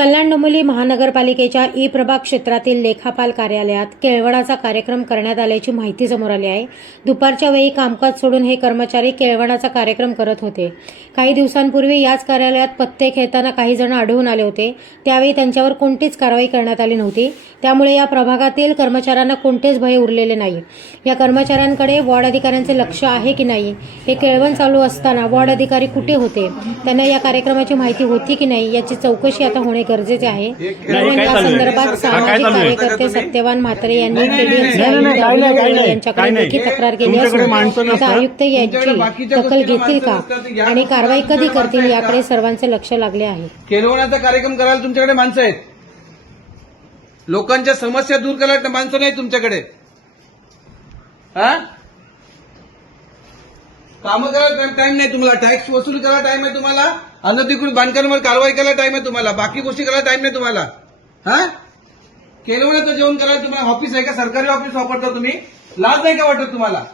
कल्याण डोंबिवली महानगरपालिकेच्या ई प्रभाग क्षेत्रातील लेखापाल कार्यालयात केळवणाचा कार्यक्रम करण्यात आल्याची माहिती समोर आली आहे. दुपारच्या वेळी कामकाज सोडून हे कर्मचारी केळवणाचा कार्यक्रम करत होते. काही दिवसांपूर्वी याच कार्यालयात पत्ते खेळताना काही जण आढळून आले होते. त्यावेळी त्यांच्यावर कोणतीच कारवाई करण्यात आली नव्हती. त्यामुळे या प्रभागातील कर्मचाऱ्यांना कोणतेच भय उरलेले नाही. या कर्मचाऱ्यांकडे वॉर्ड अधिकाऱ्यांचे लक्ष आहे की नाही? हे केळवण चालू असताना वॉर्ड अधिकारी कुठे होते? त्यांना या कार्यक्रमाची माहिती होती की नाही याची चौकशी आता होणे गरजेचे आहे. या आहे? संदर्भात सामाजिक? कार्यकर्ते सत्यवान म्हात्रे यांनी केडीएमसी यांच्याकडे. लेखी तक्रार केली असून आता. आयुक्त याची दखल घेतील का? आणि कारवाई कधी करतील याकडे सर्वांचे लक्ष लागले आहे. केलवण्याचा कार्यक्रम करायला तुमच्याकडे माणसं आहेत. लोकांच्या समस्या दूर करायला माणसं नाही तुमच्याकडे. हा? कामं करायला टाइम नाही तुम्हाला. टॅक्स वसूल करायला टाइम आहे तुम्हाला. अनधिकृत बांधकामावर कारवाई करायला टाइम आहे तुम्हाला. बाकी गोष्टी करायला टाइम नाही तुम्हाला. हा? केलवण्याचं जेवण करायला तुम्हाला ऑफिस आहे का? सरकारी ऑफिस वापरता तुम्ही? लाज नाही का वाटत तुम्हाला?